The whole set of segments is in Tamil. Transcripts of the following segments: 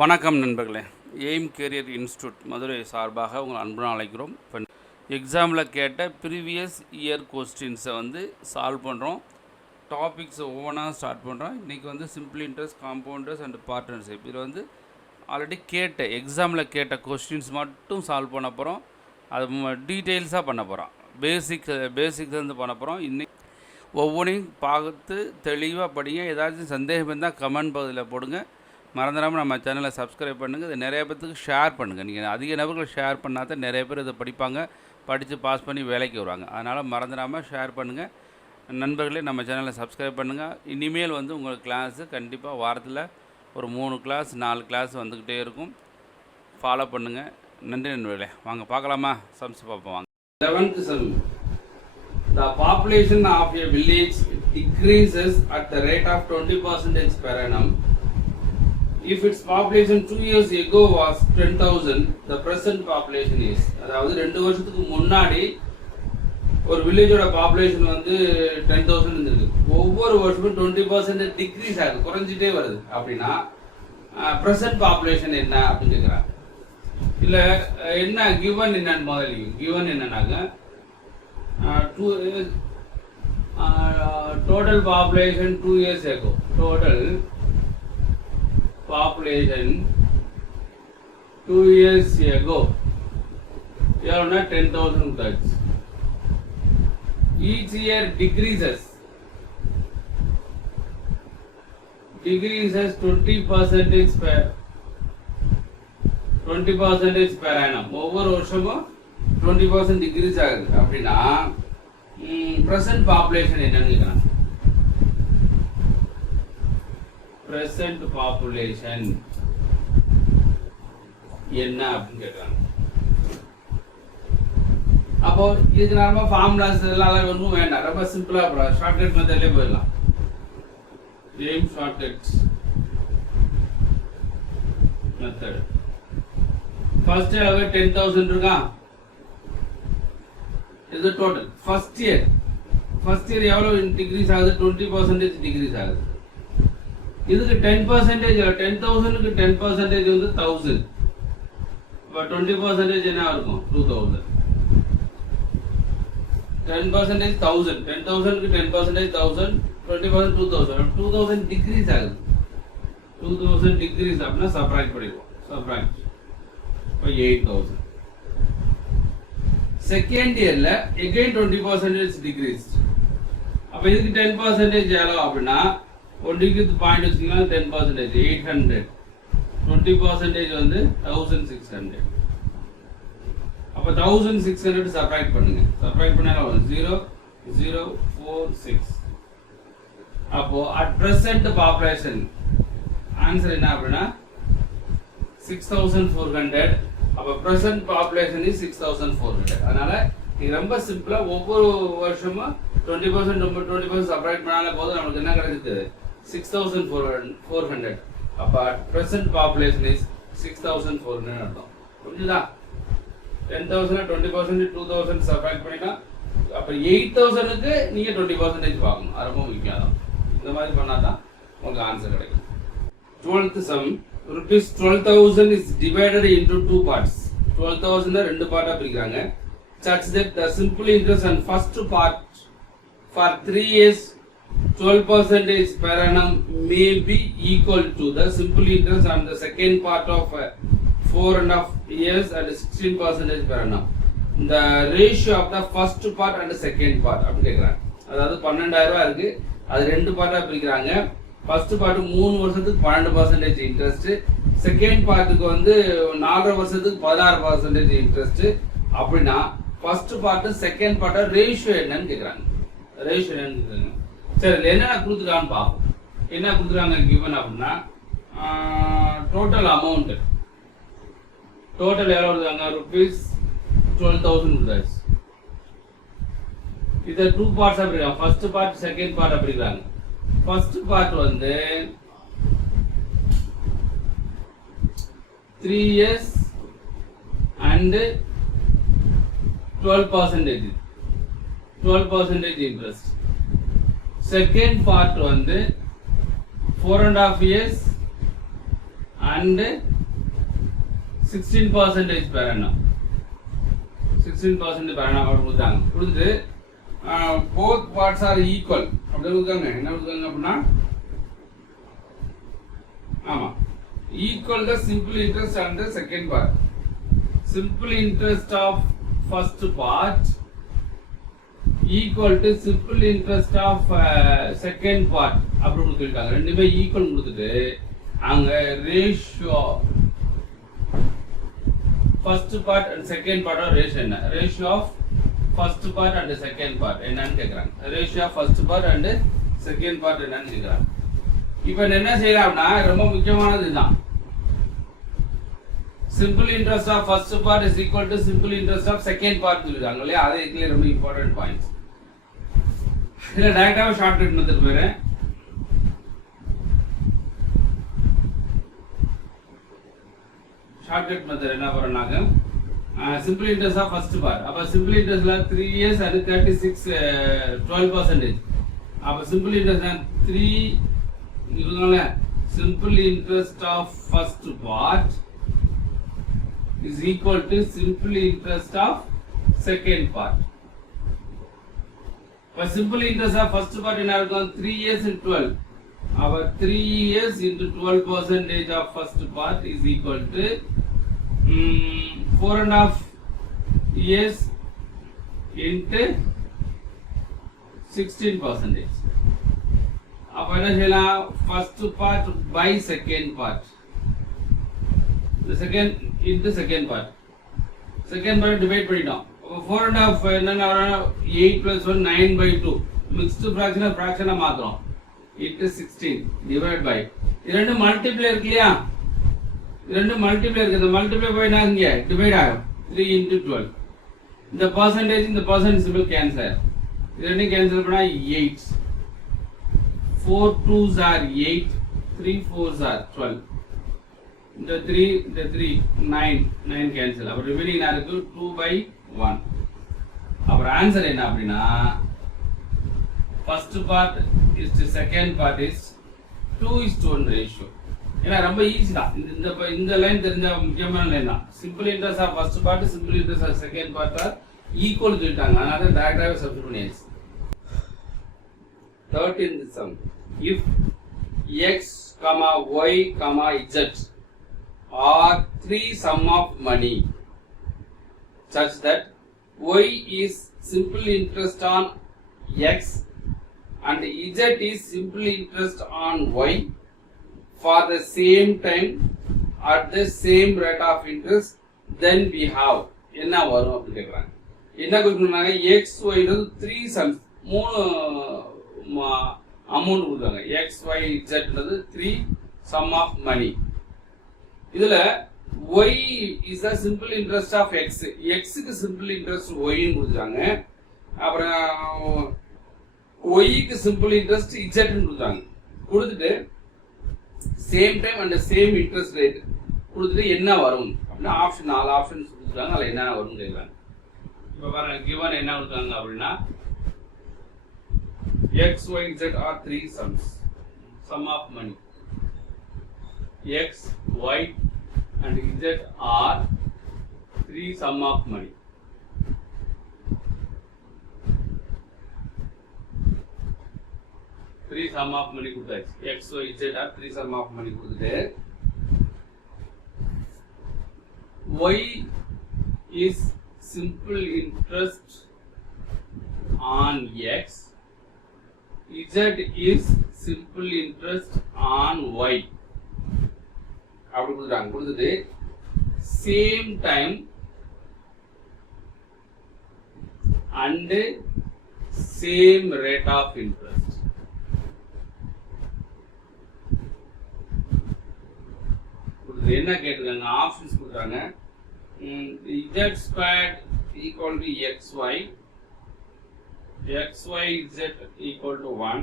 வணக்கம் நண்பர்களே. எய்ம் கேரியர் இன்ஸ்டியூட் மதுரை சார்பாக உங்களை அன்புடன் அழைக்கிறோம். இப்போ எக்ஸாமில் கேட்ட ப்ரீவியஸ் இயர் கொஸ்டின்ஸை சால்வ் பண்ணுறோம். டாபிக்ஸை ஒவ்வொன்றா ஸ்டார்ட் பண்ணுறோம். இன்றைக்கி simple interest, compounders and partnership. இதில் ஆல்ரெடி எக்ஸாமில் கேட்ட கொஸ்டின்ஸ் மட்டும் சால்வ் பண்ண போகிறோம். அது டீட்டெயில்ஸாக பண்ண போகிறோம். பேசிக்ஸ் பண்ண போகிறோம். இன்றைக்கி ஒவ்வொன்றையும் பார்த்து தெளிவாக படிங்க. ஏதாச்சும் சந்தேகம் இருந்தால் கமெண்ட் பகுதியில் போடுங்க. மறந்துடாமல் நம்ம சேனலை சப்ஸ்கிரைப் பண்ணுங்கள். இதை நிறைய பேருக்கு ஷேர் பண்ணுங்கள். நீங்கள் அதிக நபர்கள் ஷேர் பண்ணால் தான் நிறைய பேர் இதை படிப்பாங்க, படித்து பாஸ் பண்ணி வேலைக்கு வருவாங்க. அதனால் மறந்துடாமல் ஷேர் பண்ணுங்கள். நண்பர்களே, நம்ம சேனலை சப்ஸ்கிரைப் பண்ணுங்கள். இனிமேல் உங்களுக்கு கிளாஸு கண்டிப்பாக வாரத்தில் ஒரு 3 கிளாஸ் 4 கிளாஸ் வந்துக்கிட்டே இருக்கும். ஃபாலோ பண்ணுங்கள். நன்றி நண்பர்களே. வாங்க பார்க்கலாமா? சம்ஸ் பார்ப்போம் வாங்க. 11th sum. The population of a village decreases at the rate of 20% per annum. If its population 2 years ago was 10,000, the present population is. அதாவது 2 வருஷத்துக்கு முன்னாடி ஒரு வில்லேஜோட பாப்புலேஷன் 10,000 இருந்திருக்கு. ஒவ்வொரு வருஷமும் 20% டிக்ரீஸ் ஆகுது, குறைஞ்சிட்டே வருது. அப்படின்னா பிரசன்ட் பாப்புலேஷன் என்ன அப்படின்னு கேட்குறாங்க. இல்லை என்ன கிவன் என்னன்னு முதல்ல கிவன் என்னன்னாங்க total population 2 years ago. Total population 2 years ago எவ்வளோனா 10,000 touch. Each year decreases 20% per annum. ஒவ்வொரு வருஷமும் 20% டிக்ரீஸ் ஆகுது. அப்படின்னா present population என்னன்னு கேட்குறாங்க. present population என்ன அப்படின்னு கேட்குறாங்க. அப்போ இதுக்கு நாம ஃபார்முலாஸ் எல்லாம் ஒன்றும் வேண்டாம், ரொம்ப சிம்பிளா ஷார்ட்கட் மெத்தட்லேயே போயிடலாம். Same shortcut method. ஃபர்ஸ்ட் 10,000 இருக்கா, இது டோட்டல். ஃபர்ஸ்ட் இயர் எவ்வளவு டிக்ரீஸ் ஆகுது? 20% டிக்ரீஸ் ஆகுது. இதுக்கு 10%, 10,000க்கு 10% 1000. இப்போ 20% என்ன இருக்கும்? 2000. 10% 1000. 10,000க்கு 10% 1000. 20% 2000. 2000 டிக்ரீஸ் ஆகுது. 2000 டிக்ரீஸ் அப்படின்னா சப்ராக்ட் பண்ணிடுவோம். சப்ராக்ட் இப்போ 8,000. செகண்ட் இயர்ல எகைன் 20% டிக்ரீஸ். அப்போ இதுக்கு 10% எவ்வளோ அப்படின்னா 1 டிகிரி பாயிண்ட் வச்சுக்கலாம். 10% 800. 20% 1600. அப்ப 1600 சப்ராக்ட் பண்ணுங்க. சப்ராக்ட் பண்ணா 0046. அப்போ அட் பிரசன்ட் பாப்புலேஷன் ஆன்சர் என்ன அப்படின்னா 6400. அப்ப பிரசன்ட் பாப்புலேஷன் இஸ் 6400. அதனால இது ரொம்ப சிம்பிளா ஒவ்வொரு வருஷமும் 20% சப்ராக்ட் பண்ணாலே போதும், நமக்கு என்ன கிடைக்குது? 6400. அப்ப present population is 6400 அர்த்தம். புரியுதா? 10,000 20% 2000 சப்ராக்ட் பண்ணினா அப்ப 8,000க்கு நீங்க 20% பார்க்கணும். அது ரொம்ப முக்கியம். இந்த மாதிரி பண்ணாதான் உங்களுக்கு ஆன்சர் கிடைக்கும். 12th sum. Rupees 12,000 is divided into 2 parts. 12,000 ரெண்டு பார்ட்டா பிரிக்கிறாங்க. Such that the simple interest on first part for 3 years 12% per annum may be equal to the simple interest on the second part of 4.5 years and 16% per annum. The ratio of the first part and the second part அப்படி கேக்குறாங்க. அதாவது 12,000 இருக்கு, அது ரெண்டு பார்ட்டா பிரிக்கிறாங்க. ஃபர்ஸ்ட் பார்ட் 3 வருஷத்துக்கு 12% இன்ட்ரெஸ்ட், செகண்ட் பார்ட்டுக்கு 4.5 வருஷத்துக்கு 16% இன்ட்ரெஸ்ட். அப்படின்னா first part second part ratio என்னன்னு கேக்குறாங்க. ரேஷியோ என்னன்னு கேக்குறாங்க. சரி, என்னென்ன கொடுத்துருக்கான்னு பார்ப்போம். என்ன கொடுத்துருக்காங்க கிவன் அப்படின்னா டோட்டல் அமௌண்ட். டோட்டல் எவ்வளோ கொடுத்தாங்க? Rupees 12,000 கொடுத்தாச்சு. இதை 2 பார்ட்ஸா பிரிக்கிறாங்க. ஃபர்ஸ்ட் பார்ட் செகண்ட் பார்ட் பிரிக்கிறாங்க. First part 3 years and 12% interest. Second part 4.5 years and 16% per annum. 16% per annum அப்படி கொடுத்தாங்க. கொடுத்துட்டு both parts are equal அப்படி கொடுத்தாங்க. என்ன கொடுத்தாங்க அப்படின்னா ஆமாம் equal the simple interest and the second part. Simple interest of first part equal to simple interest of second part அப்படி கொடுத்துருக்காங்க. ரெண்டுமே ஈக்குவல் கொடுத்துட்டு அங்க ratio first part and second part of ratio என்ன? Ratio of first part and second part என்னன்னு கேக்குறாங்க. Ratio of first part and second part என்னன்னு கேக்குறாங்க. இப்போ என்ன செய்யலாம்னா ரொம்ப முக்கியமானது இதுதான். Simple interest of first part is equal to simple interest of second part சொல்லிருக்காங்க இல்லையா? அது இதுல ரொம்ப இம்பார்ட்டன்ட் பாயிண்ட்ஸ். இதுல டைரக்டாவே ஷார்ட்கட் மெத்தட் போறேன். ஷார்ட்கட் மெத்தட் என்ன பண்ணாங்க simple interest of first part அப்ப சிம்பிள் இன்ட்ரெஸ்ட்ல 3 இயர்ஸ் அது 36 12%. அப்ப சிம்பிள் இன்ட்ரெஸ்ட் 3 இதுனால simple interest of first part is equal to simple interest of second part. இப்ப simple interest of first part என்ன இருக்கும் 3 இயர்ஸ் இன் 12. அப்ப 3 years into 12% of first part is equal to 4.5 years into 16%. அப்ப என்ன செய்யலாம் first part by second part. The second into second part. Second part divide பண்ணிட்டோம். 4.5 என்னன்னா 8 plus 1 9/2. Mixed fraction மாத்துறோம். It is 16 divided by இரண்டு மல்டிப்ளை இருக்கு இல்லையா இரண்டு மல்டிப்ளை இருக்கு இந்த மல்டிப்ளை போய் நான் இங்க டிவைட் ஆகும் 3 into 12 இந்த percentage இந்த percent symbol cancel இரண்டு cancel பண்ணா 8 4 2s are 8 3 4s are 12 இந்த 3 9 cancel அப்ப ரிமைனிங் இருக்கு 2/1 அப்புறம் ஆன்சர் என்ன அப்படினா first part is to second part is 2:1 ratio. ஏன்னா ரொம்ப ஈஸி தான் இந்த லைன் தெரிஞ்ச முக்கியமான லைன் தான். Simple interest of first part simple interest of second part are equal சொல்லிட்டாங்க. அதனால டைரக்டாவே சப்ஸ்டிட்யூட் பண்ணியாச்சு. 13th sum. If x, y, z are three sum of money such that y is simple interest on x and z is simple interest on y for the same time at the same rate of interest, then we have என்ன வரும் அப்படி கேக்குறாங்க. என்ன கொடுக்கணும்னாங்க x y ல 3 sums மூணு அமௌண்ட் கொடுத்தாங்க. x y z ன்றது 3 sum of money. இதுல y is the simple interest of x. x க்கு simple interest y ன்னு கொடுத்தாங்க. அப்புறம் y க்கு சிம்பிள் இன்ட்ரெஸ்ட் z ன்னு கொடுத்தாங்க. கொடுத்துட்டு same time and same interest rate கொடுத்துட்டு என்ன வரும் அப்படின்னா ஆப்ஷன் 4 ஆப்ஷன்ஸ் கொடுத்துட்டாங்க. அதுல என்ன வரும் கேக்குறாங்க. இப்ப பாருங்க given என்ன கொடுத்தாங்க அப்படின்னா x y z are three sums sum of money. x y and z are three sum of money. Three sum of money கொடுத்தாச்சு. x y z are three sum of money கொடுத்துட்டு y is simple interest on x, z is simple interest on y அப்படி கொடுக்குறாங்க. கொடுத்துட்டு same time and same rate of interest. என்ன கேட்டிருக்காங்க ஆப்ஷன்ஸ் கொடுத்தாங்க. z squared equal to xy, xy z equal to 1,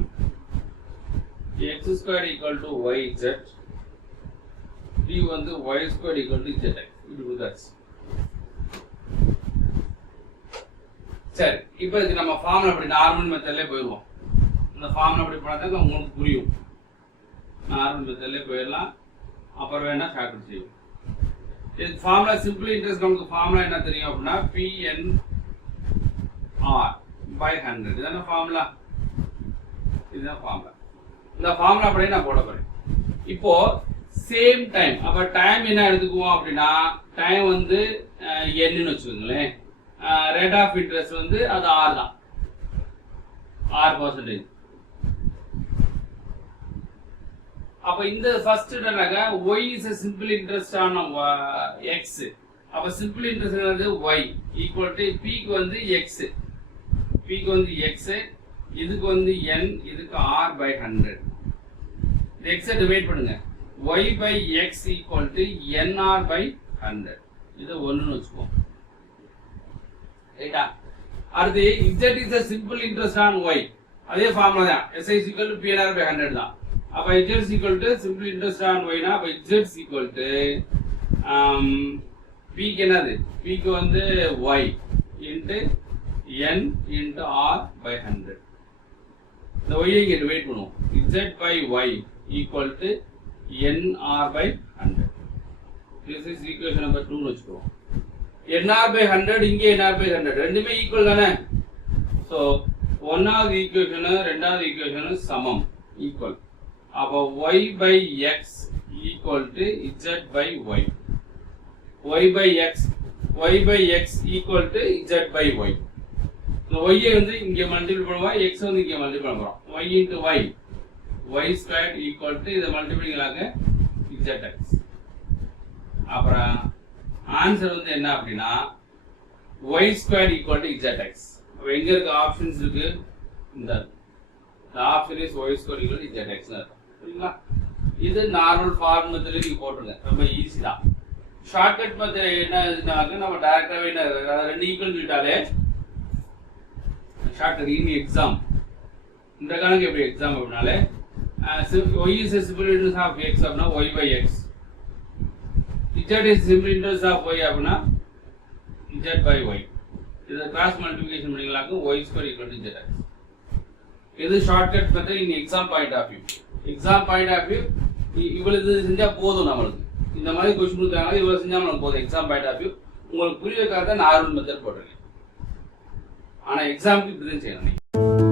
x squared equal to yz, d வந்து y squared equal to zx. இப்படி கொடுத்தாச்சு. சரி, இப்போ இது நம்ம ஃபார்முலா அப்படி நார்மல் மெத்தட்லயே போயிடுவோம். இந்த ஃபார்முலா அப்படி போனா தான் உங்களுக்கு புரியும். நார்மல் மெத்தட்லயே போயிடலாம். அப்புறம் வேணா ஷார்ட்கட் செய்வோம். இது ஃபார்முலா சிம்பிள் இன்ட்ரெஸ்ட் நமக்கு ஃபார்முலா என்ன தெரியும் அப்படின்னா PNR by 100. இதான ஃபார்முலா. இதுதான் ஃபார்முலா. இந்த ஃபார்முலா படி நான் போட போறேன். இப்போ சேம் டைம், அப்ப டைம் என்ன எடுத்துக்குவோம் அப்படின்னா டைம் வந்து n வச்சுக்கோங்களேன். ரேட் ஆஃப் இன்ட்ரெஸ்ட் வந்து அது R தான், R%. அப்ப இந்த ஃபர்ஸ்ட் என்னங்க y is a simple interest on x. அப்ப சிம்பிள் இன்ட்ரெஸ்ட் என்னது y equal to p க்கு வந்து x, p க்கு வந்து x, இதுக்கு வந்து n, இதுக்கு r by 100. இந்த x டிவைட் பண்ணுங்க. y by x equal to nr by 100. இது 1 ன்னு வெச்சுப்போம். ரைட்டா? அடுத்து z is a simple interest on y. அதே ஃபார்முலா தான். s is equal to pnr by 100 தான். அப்ப z is equal to simple interest on y னா அப்ப z is equal to p க்கு என்னது? p க்கு வந்து y into n into r by 100. இந்த y ஐ இங்க டிவைட் பண்ணுவோம். z by y equal to nr by 100. This is equation number 2 னு வெச்சுக்குவோம். nr by 100 இங்க nr by 100 ரெண்டுமே ஈக்குவல் தானே? சோ ஒன்னாவது ஈக்குவேஷன் இரண்டாவது ஈக்குவேஷன் சமம், ஈக்குவல். அப்ப y by x equal to z by y. y by x equal to z by y. So y வந்து இங்க மல்டிப்ளை பண்ணுவா, x வந்து இங்க மல்டிப்ளை பண்றோம். y into y squared equal to இத மல்டிப்ளைங்களாக zx. அப்புறம் ஆன்சர் வந்து என்ன அப்படினா y squared equal to zx. அப்ப எங்க இருக்க ஆப்ஷன்ஸ் இருக்கு? இந்த option is y squared equal to zx னு இருக்கு. சரிங்களா? இது நார்மல் ஃபார்ம் மெத்தட்ல நீங்க போட்டுருங்க. ரொம்ப ஈஸி தான். ஷார்ட்கட் மெத்தட் என்னதுனாக்க நம்ம டைரக்டாவே என்ன ரெண்டு ஈக்குவல் சொல்லிட்டாலே ஷார்ட்கட் இன் எக்ஸாம். இந்த கணக்கு எப்படி எக்ஸாம் அப்படினாலே y is a simple interest of x அப்படினா y by x. z is simple interest of y அப்படினா z by y. இத கிராஸ் மல்டிப்ளிகேஷன் பண்ணீங்களாக்க y square equal to zx. இது shortcut method in exam point of view. Exam point of view இவ்வளவு செஞ்சா போதும் நம்மளுக்கு. இந்த மாதிரி क्वेश्चन கொடுத்தாங்க இவ்வளவு செஞ்சா நமக்கு போதும். எக்ஸாம் பாயிண்ட் ஆஃப் வியூ உங்களுக்கு புரியறதுக்காக தான் நார்மல் மெத்தட் போடுறேன். ஆனா எக்ஸாம்க்கு இப்படி தான் செய்யணும்.